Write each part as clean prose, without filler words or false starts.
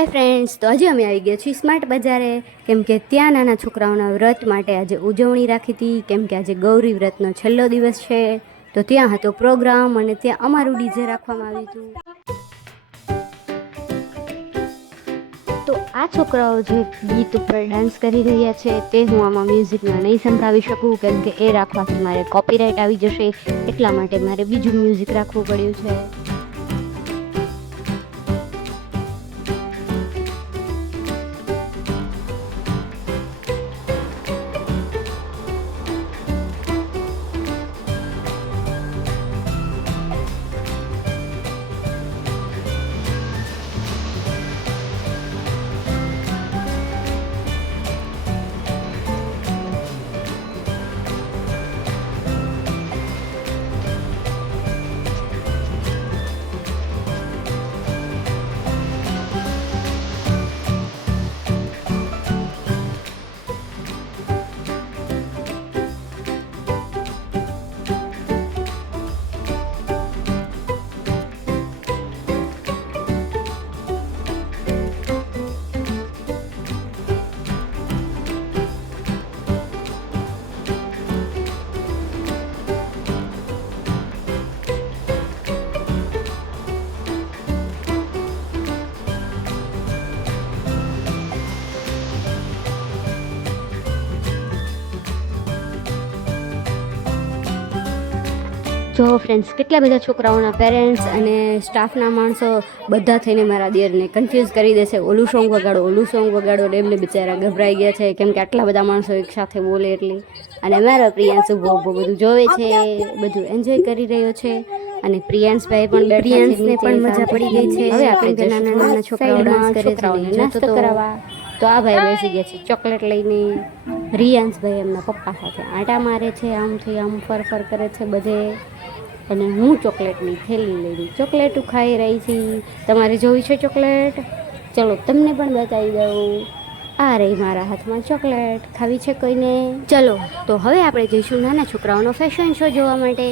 Hi friends, તો આજે અમે આવી ગયા છીએ સ્માર્ટ બજારે. કેમ કે ત્યાં નાના છોકરાઓના વ્રત માટે આજે ઉજવણી રાખી હતી. કેમ કે આજે ગૌરી વ્રતનો છેલ્લો દિવસ છે, તો ત્યાં હતો પ્રોગ્રામ અને ત્યાં અમારું ડીજે રાખવામાં આવ્યું હતું. તો આ છોકરાઓ જે ગીત ઉપર ડાન્સ કરી રહ્યા છે તે હું આમાં મ્યુઝિકમાં નહીં સંભળાવી શકું, કેમ કે એ રાખવાથી મારે કોપીરાઇટ આવી જશે. એટલા માટે મારે બીજું મ્યુઝિક રાખવું પડ્યું છે. જો ફ્રેન્ડ્સ, કેટલા બધા છોકરાઓના પેરેન્ટ્સ અને સ્ટાફના માણસો બધા થઈને મારા દિયરને કન્ફ્યુઝ કરી દેશે. ઓલું સોંગ વગાડો, ઓલું સોંગ વગાડો. એમને બિચારા ગભરાઈ ગયા છે, કેમ કે આટલા બધા માણસો એક સાથે બોલે એટલે. અને મારા પ્રિયાંશ ઊભો બધું જોવે છે, બધું એન્જોય કરી રહ્યો છે. અને પ્રિયાંશભાઈ પણ પ્રિયાંશને પણ મજા પડી ગઈ છે. હવે આપણે નાના નાના છોકરાઓ ડાન્સ કરે છે, નાસ્તો કરાવવા. તો આ ભાઈ બેસી ગયા છે ચોકલેટ લઈને. રિયાંશભાઈ એમના પપ્પા સાથે આંટા મારે છે, આમથી આમ ફર ફર કરે છે બધે. અને હું ચોકલેટની થેલી લઈને ચોકલેટ ખાઈ રહી છું. તમારે જોવી છે ચોકલેટ? ચલો તમને પણ બતાવી દઉં. આ રહી મારા હાથમાં ચોકલેટ. ખાવી છે કોઈને? ચલો, તો હવે આપણે જઈશું નાના છોકરાઓનો ફેશન શો જોવા માટે.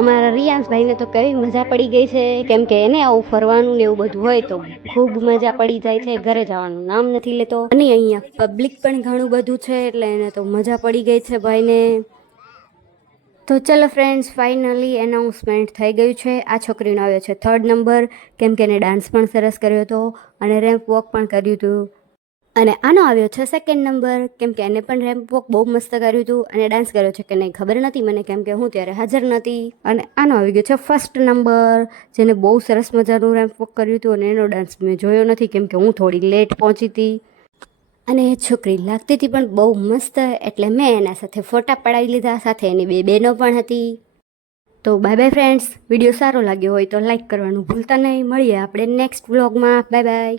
અમારા રિયાંશભાઈને તો કેવી મજા પડી ગઈ છે, કેમ કે એને આવું ફરવાનું ને એવું બધું હોય તો ખૂબ મજા પડી જાય છે. ઘરે જવાનું નામ નથી લેતો. અને અહીંયા પબ્લિક પણ ઘણું બધું છે, એટલે એને તો મજા પડી ગઈ છે ભાઈને. તો ચલો ફ્રેન્ડ્સ, ફાઇનલી એનાઉન્સમેન્ટ થઈ ગયું છે. આ છોકરીનો આવ્યો છે 3rd નંબર, કેમ કે એને ડાન્સ પણ સરસ કર્યો હતો અને રેમ્પ વોક પણ કર્યું હતું. અને આનો આવ્યો છે સેકન્ડ નંબર, કેમ કે એને પણ રેમ્પ વોક બહુ મસ્ત કર્યું હતું અને ડાન્સ કર્યો છે કે નહીં ખબર નથી મને, કેમ કે હું ત્યારે હાજર નહોતી. અને આનો આવી ગયો છે ફર્સ્ટ નંબર, જેને બહુ સરસ મજાનું રેમ્પ વોક કર્યું હતું અને એનો ડાન્સ મેં જોયો નથી કેમ કે હું થોડી લેટ પહોંચી હતી. અને એ છોકરી લાગતી હતી પણ બહુ મસ્ત, એટલે મેં એના સાથે ફોટા પડાવી લીધા, સાથે એની બે બહેનો પણ હતી. તો બાય બાય ફ્રેન્ડ્સ, વિડીયો સારો લાગ્યો હોય તો લાઈક કરવાનું ભૂલતા નહીં. મળીએ આપણે નેક્સ્ટ વ્લોગમાં. Bye bye.